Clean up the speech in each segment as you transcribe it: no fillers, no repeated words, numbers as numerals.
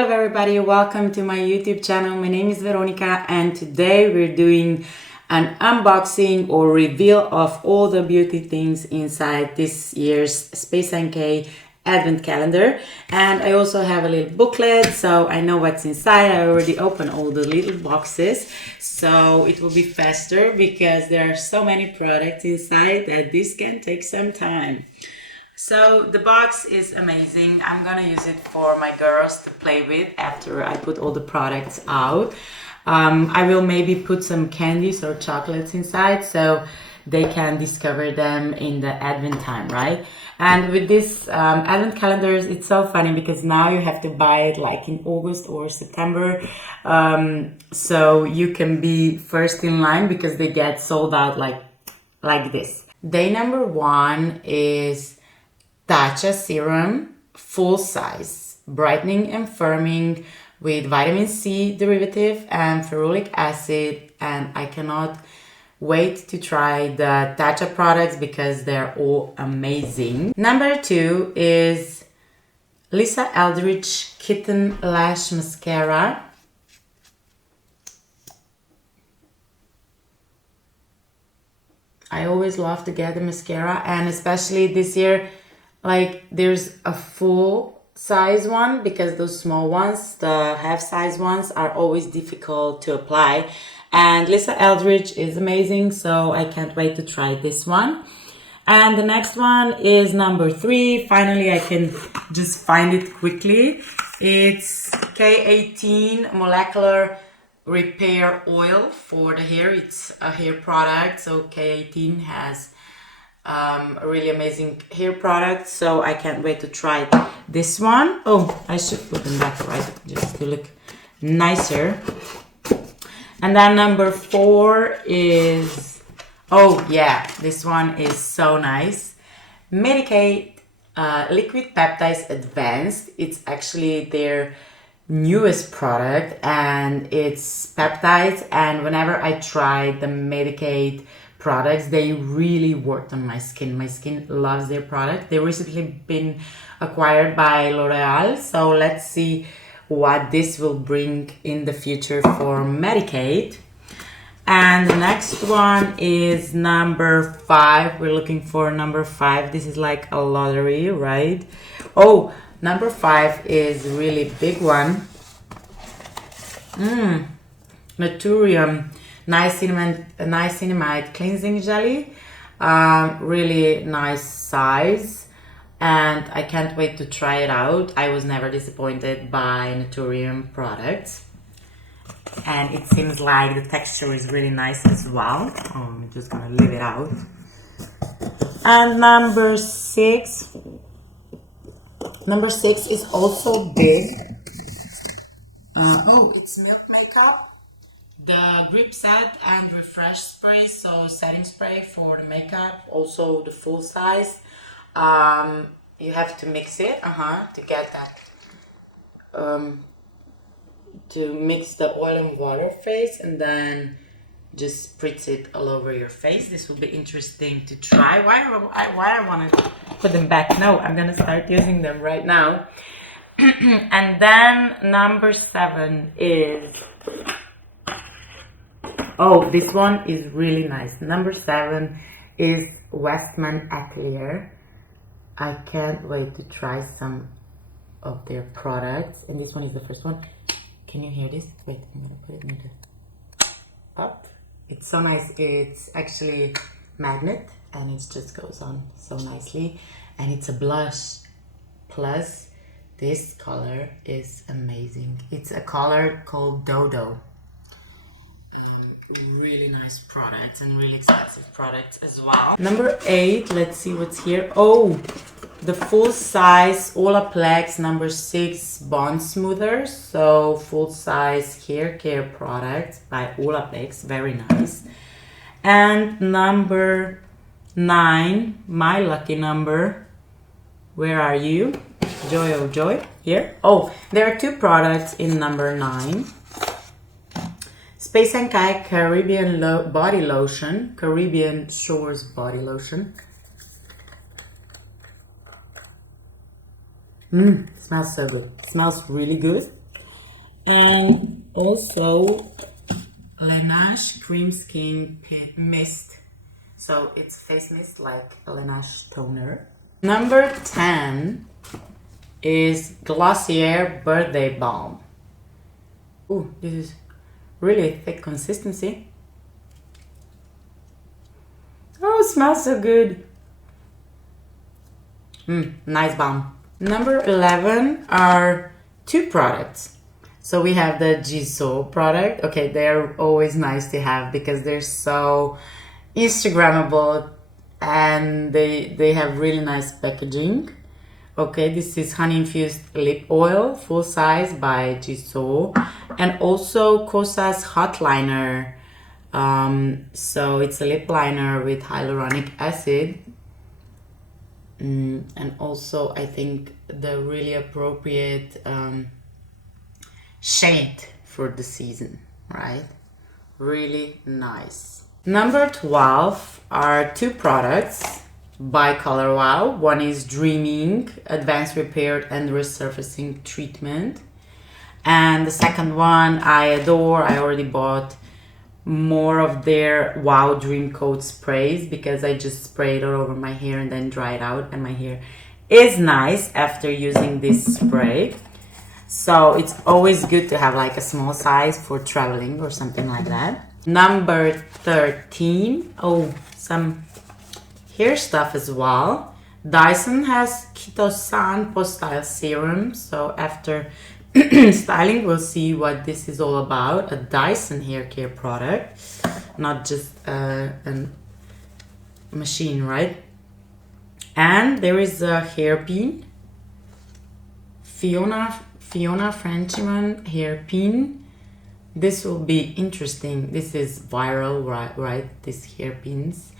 Hello everybody, welcome to my YouTube channel. My name is Veronica and today we're doing an unboxing or reveal of all the beauty things inside this year's spacenk advent calendar. And I also have a little booklet, so I know what's inside. I already opened all the little boxes, so it will be faster because there are so many products inside that this can take some time. So the box is amazing. I'm gonna use it for my girls to play with after I put all the products out. I will maybe put some candies or chocolates inside so they can discover them in the advent time, right? And with this advent calendars, it's so funny because now you have to buy it like in August or September. So you can be first in line because they get sold out like this. Day number 1 is Tatcha Serum, full size, brightening and firming with vitamin C derivative and ferulic acid, and I cannot wait to try the Tatcha products because they're all amazing. Number 2 is Lisa Eldridge Kitten Lash Mascara. I always love to get the mascara, and especially this year, like there's a full size one because those small ones, the half size ones, are always difficult to apply. And Lisa Eldridge is amazing, so I can't wait to try this one. And the next one is number 3. Finally, I can just find it quickly. It's K18 Molecular Repair Oil for the hair. It's a hair product, so K18 has a really amazing hair product, so I can't wait to try this one. Oh, I should put them back, right, just to look nicer. And then number 4 is, oh yeah, this one is so nice. Medik8 Liquid Peptides Advanced. It's actually their newest product and it's peptides, and whenever I try the Medik8 products, they really worked on my skin. My skin loves their product. They recently been acquired by L'Oreal, so let's see what this will bring in the future for Medik8. And the next one is number 5. We're looking for number 5. This is like a lottery, right? Oh, number 5 is a really big one. Naturium niacinamide cleansing jelly, really nice size, and I can't wait to try it out. I was never disappointed by Naturium products, and it seems like the texture is really nice as well. I'm just gonna leave it out. And number 6 is also big. Oh, it's Milk Makeup. The grip set and refresh spray, so setting spray for the makeup, also the full size. You have to mix it to get that, to mix the oil and water phase, and then just spritz it all over your face. This will be interesting to try. Why I want to put them back? No, I'm gonna start using them right now. And then number 7 is, oh, this one is really nice. Number 7 is Westman Atelier. I can't wait to try some of their products. And this one is the first one. Can you hear this? Wait, I'm gonna put it in the up. It's so nice. It's actually magnet and it just goes on so nicely. And it's a blush. Plus, this color is amazing. It's a color called Dodo. Really nice products and really expensive products as well. Number 8, let's see what's here. Oh, the full size Olaplex number 6 Bond Smoothers. So full size hair care products by Olaplex, very nice. And number 9, my lucky number. Where are you? Joy, oh joy, here. Oh, there are 2 products in number 9. spacenk Caribbean Body Lotion, Caribbean Shores Body Lotion. Smells so good. Smells really good. And also Laneige Cream Skin Mist. So it's face mist like a Laneige toner. Number 10 is Glossier Birthday Balm. Ooh, this is really thick consistency. Oh, it smells so good. Nice balm. Number 11 are two products. So we have the Gisou product. Okay, they're always nice to have because they're so Instagrammable and they have really nice packaging. Okay, this is honey infused lip oil, full size by Gisou, and also Kosa's hot liner. So it's a lip liner with hyaluronic acid. And also I think the really appropriate shade for the season, right? Really nice. Number 12 are two products by Color Wow. One is Dreaming Advanced Repair and Resurfacing Treatment, and the second one I adore. I already bought more of their Wow Dream Coat sprays because I just spray it all over my hair and then dry it out, and my hair is nice after using this spray. So it's always good to have like a small size for traveling or something like that. Number 13, oh, some hair stuff as well. Dyson has Chitosan post-style serum. So after styling, we'll see what this is all about. A Dyson hair care product, not just a machine, right? And there is a Hairpin, Fiona Franchimon Hairpin. This will be interesting. This is viral, right? These hairpins.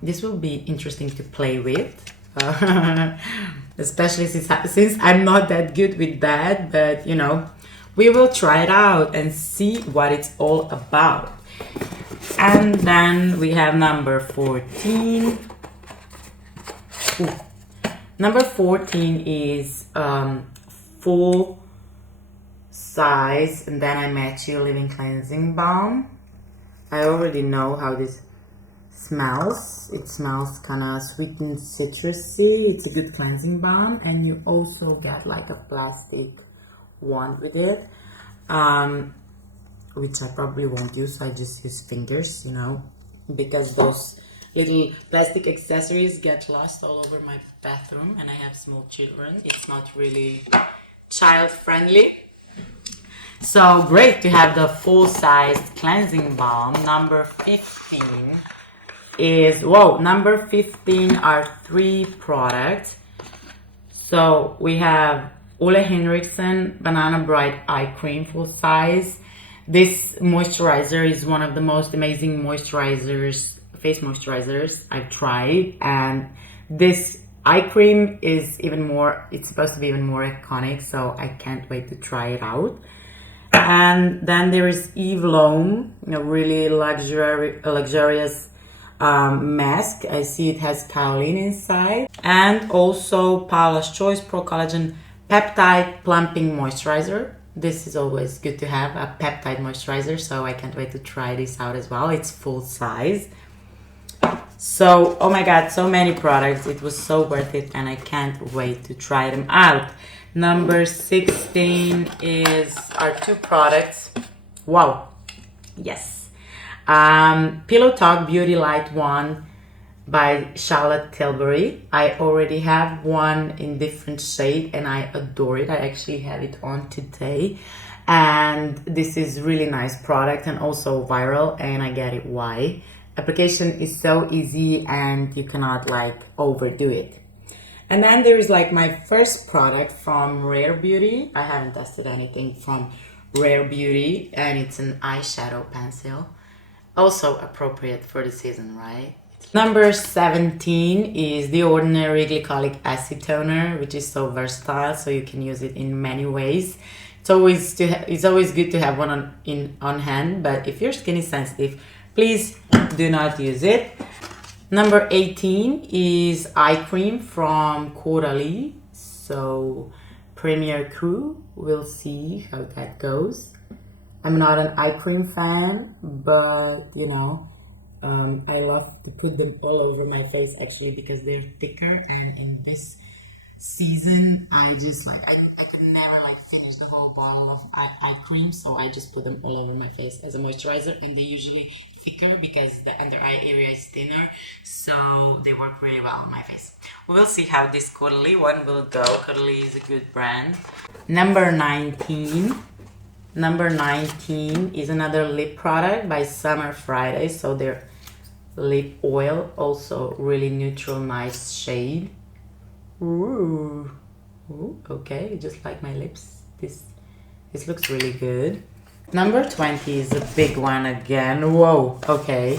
This will be interesting to play with, especially since I'm not that good with that. But you know, we will try it out and see what it's all about. And then we have number 14. Ooh. Number 14 is full size, and then I match you Living Cleansing Balm. I already know how this smells. It smells kind of sweet and citrusy. It's a good cleansing balm, and you also get like a plastic wand with it, which I probably won't use, so I just use fingers, you know, because those little plastic accessories get lost all over my bathroom, and I have small children. It's not really child friendly. So great to have the full-sized cleansing balm. Number 15 is, number 15 are three products. So we have Ole Henriksen Banana Bright Eye Cream full size. This moisturizer is one of the most amazing face moisturizers I've tried, and this eye cream is it's supposed to be even more iconic, so I can't wait to try it out. And then there is Eve Lom, a really luxurious mask. I see it has kaolin inside. And also Paula's Choice Pro Collagen Peptide Plumping Moisturizer. This is always good to have, a peptide moisturizer, so I can't wait to try this out as well. It's full size. So, oh my god, so many products. It was so worth it, and I can't wait to try them out. Number 16 are two products. Wow. Yes. Pillow Talk Beauty Light One by Charlotte Tilbury. I already have one in different shade and I adore it. I actually have it on today. And this is really nice product and also viral, and I get it why. Application is so easy and you cannot like overdo it. And then there is like my first product from Rare Beauty. I haven't tested anything from Rare Beauty, and it's an eyeshadow pencil. Also appropriate for the season, right? Number 17 is the Ordinary Glycolic Acid Toner, which is so versatile, so you can use it in many ways. It's always good to have one on hand, but if your skin is sensitive, please do not use it. Number 18 is eye cream from Caudalie. So Premier Crew. We'll see how that goes. I'm not an eye cream fan, but you know, I love to put them all over my face actually because they're thicker, and in this season I just like I can never like finish the whole bottle of eye cream, so I just put them all over my face as a moisturizer, and they usually thicker because the under eye area is thinner, so they work really well on my face. We'll see how this Caudalie one will go. Caudalie is a good brand. Number 19 is another lip product by Summer Friday, so their lip oil, also really neutral, nice shade. Ooh, okay, just like my lips. This looks really good. Number 20 is a big one again. Whoa, okay.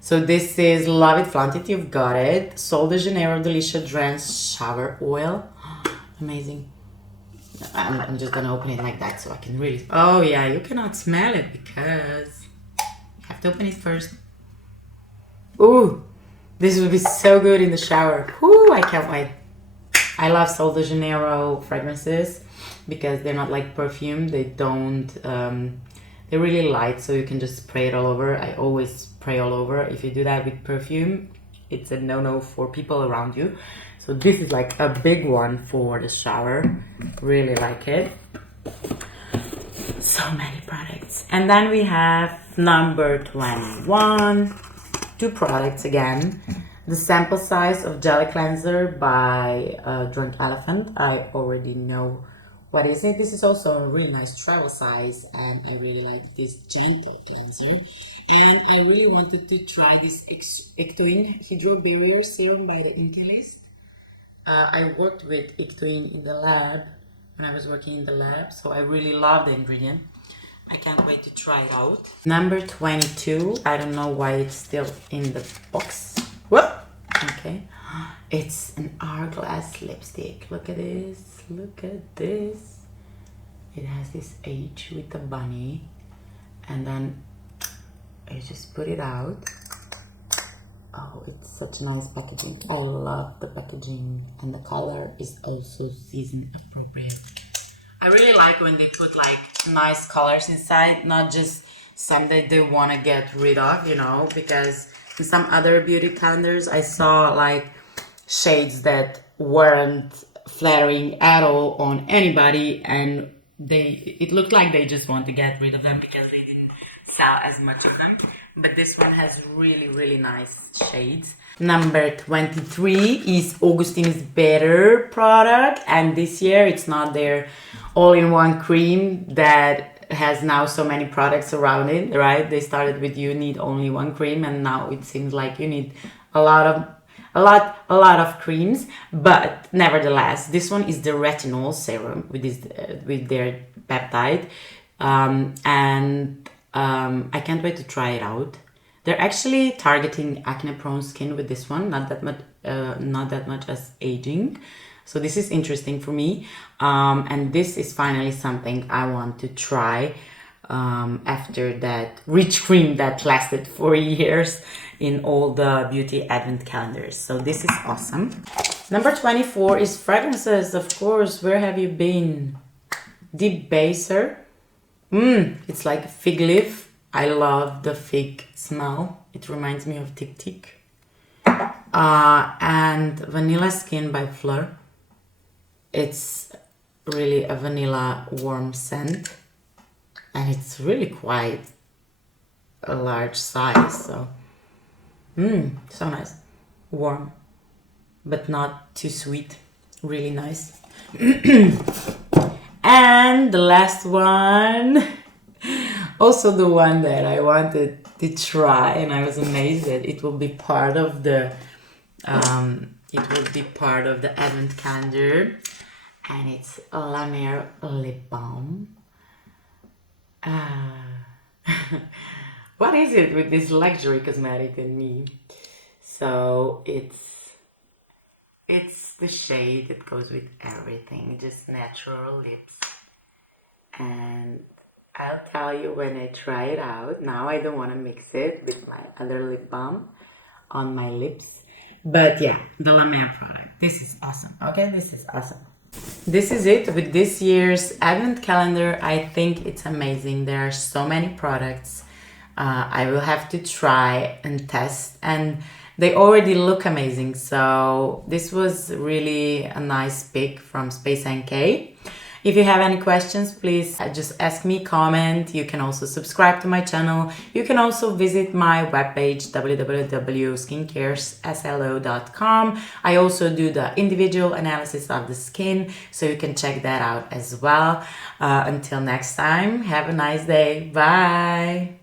So this is Love It, Flaunt It, You've Got It. Sol de Janeiro Delicious Drenched Shower Oil. Amazing. I'm just gonna open it like that so I can really... Oh yeah, you cannot smell it because you have to open it first. Ooh, this would be so good in the shower. Ooh, I can't wait. I love Sol de Janeiro fragrances because they're not like perfume. They don't, they're really light, so you can just spray it all over. I always spray all over. If you do that with perfume, it's a no-no for people around you. So this is like a big one for the shower. Really like it. So many products. And then we have number 21. 2 products again. The sample size of Jelly Cleanser by Drunk Elephant. I already know what is it. This is also a really nice travel size, and I really like this gentle cleanser. And I really wanted to try this Ectoin Hydro Barrier Serum by the Incalist. I worked with Ectoin in the lab when I was working in the lab, so I really love the ingredient. I can't wait to try it out. Number 22. I don't know why it's still in the box. Whoop! Okay. It's an hourglass lipstick. Look at this. Look at this. It has this H with a bunny. And then I just put it out. Oh, it's such nice packaging. I love the packaging. And the color is also season appropriate. I really like when they put like nice colors inside, not just some that they want to get rid of, you know, because in some other beauty calendars I saw like shades that weren't flattering at all on anybody, and it looked like they just want to get rid of them because they didn't sell as much of them. But this one has really nice shades. Number 23 is Augustinus Better product, and this year it's not their all-in-one cream that has now so many products around it, right? They started with you need only one cream, and now it seems like you need a lot of creams. But nevertheless, this one is the Retinol serum with their peptide, and I can't wait to try it out. They're actually targeting acne-prone skin with this one, not that much as aging. So this is interesting for me, and this is finally something I want to try after that rich cream that lasted 4 years in all the beauty advent calendars. So this is awesome. Number 24 is fragrances, of course. Where have you been? Debaser. It's like a fig leaf. I love the fig smell. It reminds me of Tik Tik. And Vanilla Skin by Fleur. It's really a vanilla warm scent, and it's really quite a large size, so so nice. Warm, but not too sweet. Really nice. And the last one, also the one that I wanted to try, and I was amazed that it will be part of the advent calendar, and it's La Mer Lip Balm. What is it with this luxury cosmetic and me? So it's the shade that goes with everything, just natural lips. And I'll tell you when I try it out. Now I don't want to mix it with my other lip balm on my lips. But yeah, the La Mer product. This is awesome. Okay, this is awesome. This is it with this year's advent calendar. I think it's amazing. There are so many products. I will have to try and test, and they already look amazing. So this was really a nice pick from spacenk. If you have any questions, please just ask me, comment. You can also subscribe to my channel. You can also visit my webpage, www.skincareslo.com. I also do the individual analysis of the skin, so you can check that out as well. Until next time, have a nice day. Bye.